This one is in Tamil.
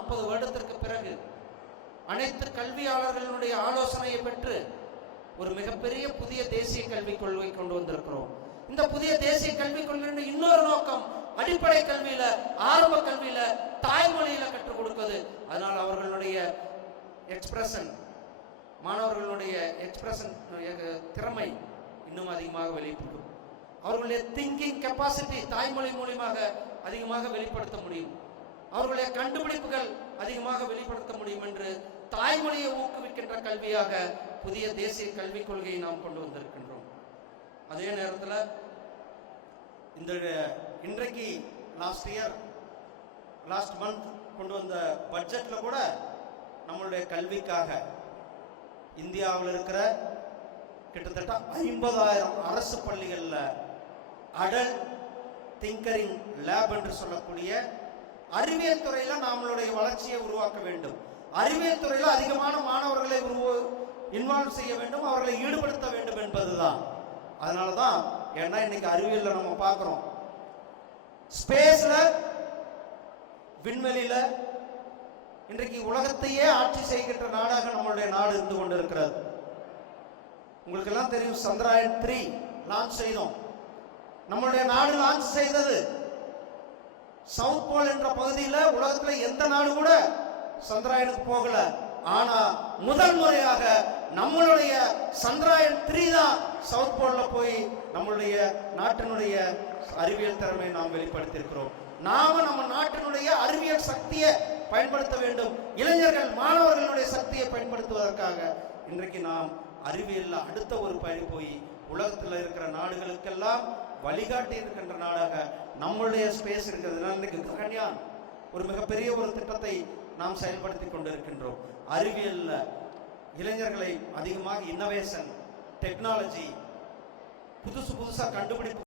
நாற்பது வருடத்திற்கு பிறகு அனைத்து கல்வியாளர்களுடைய ஆலோசனையை பெற்று ஒரு மிகப்பெரிய புதிய தேசிய கல்விக் கொள்கை கொண்டு வந்திருக்கிறோம். இந்த புதிய தேசிய கல்விக் கொள்கையின் இன்னொரு நோக்கம் அடிப்படை கல்வியில ஆரம்ப கல்வியில தாய்மொழியில கற்றுக் கொடுப்பது. அதனால் அவர்களுடைய எக்ஸ்பிரஷன் மாணவர்களுடைய எக்ஸ்பிரஷன் திறமை இன்னும் அதிகமாக வெளிப்படும். அவர்களுடைய திங்கிங் கெப்பாசிட்டி தாய்மொழி மூலியமாக அதிகமாக வெளிப்படுத்த முடியும். அவர்களுடைய கண்டுபிடிப்புகள் அதிகமாக வெளிப்படுத்த முடியும் என்று தாய்மொழியை ஊக்குவிக்கின்ற கல்வியாக புதிய தேசிய கல்விக் கொள்கையை நாம் கொண்டு வந்திருக்கின்றோம். அதே நேரத்தில் இந்த இன்றைக்கு லாஸ்ட் இயர் லாஸ்ட் மந்த் கொண்டு வந்த பட்ஜெட்டில் கூட நம்மளுடைய கல்விக்காக இந்தியாவில் இருக்கிற கிட்டத்தட்ட ஐம்பதாயிரம் அரசு பள்ளிகளில் அடல் திங்கரிங் லேப் என்று சொல்லக்கூடிய அறிவியல் துறையில நம்மளுடைய வளர்ச்சியை உருவாக்க வேண்டும். அறிவியல் துறையில அதிகமான மாணவர்களை உருவ இன்வால்வ் செய்ய வேண்டும் அவர்களை ஈடுபடுத்த வேண்டும் என்பதுதான். அதனால தான் ஏன்னா இன்னைக்கு அறிவியலில் நம்ம பார்க்குறோம். ஸ்பேஸ்ல விண்வெளியில இன்றைக்கு உலகத்தையே ஆட்சி செய்கின்ற நாடாக நம்மளுடைய நாடு இருந்து கொண்டிருக்கிறது. உங்களுக்கு எல்லாம் தெரியும் சந்திராயன் த்ரீ லான்ச் செய்தோம். நம்மளுடைய நாடு லான்ச் செய்தது சவுத் போல் என்ற பகுதியில் உலகத்தில் எந்த நாடு கூட சந்திராயனுக்கு போகல. ஆனா முதல் முறையாக நம்மளுடைய சந்திராயன் த்ரீ தான் சவுத் போல்ல போய் நம்மளுடைய நாட்டினுடைய அறிவியல் திறமையை நாம் வெளிப்படுத்தியிருக்கிறோம். நாம நம்ம நாட்டினுடைய அறிவியல் சக்தியை பயன்படுத்த வேண்டும். இளைஞர்கள் மாணவர்களுடைய சக்தியை பயன்படுத்துவதற்காக இன்றைக்கு நாம் அறிவியல்ல அடுத்த ஒரு படி போய் உலகத்தில் இருக்கிற நாடுகளுக்கெல்லாம் வழிகாட்டி இருக்கின்ற நாடாக நம்மளுடைய ஸ்பேஸ் இருக்கிறதுனால இன்னைக்கு ககன்யான் ஒரு மிகப்பெரிய ஒரு திட்டத்தை நாம் செயல்படுத்தி கொண்டிருக்கின்றோம். அறிவியல்ல இளைஞர்களை அதிகமாக இன்னோவேஷன் டெக்னாலஜி புதுசு புதுசாக கண்டுபிடிப்பு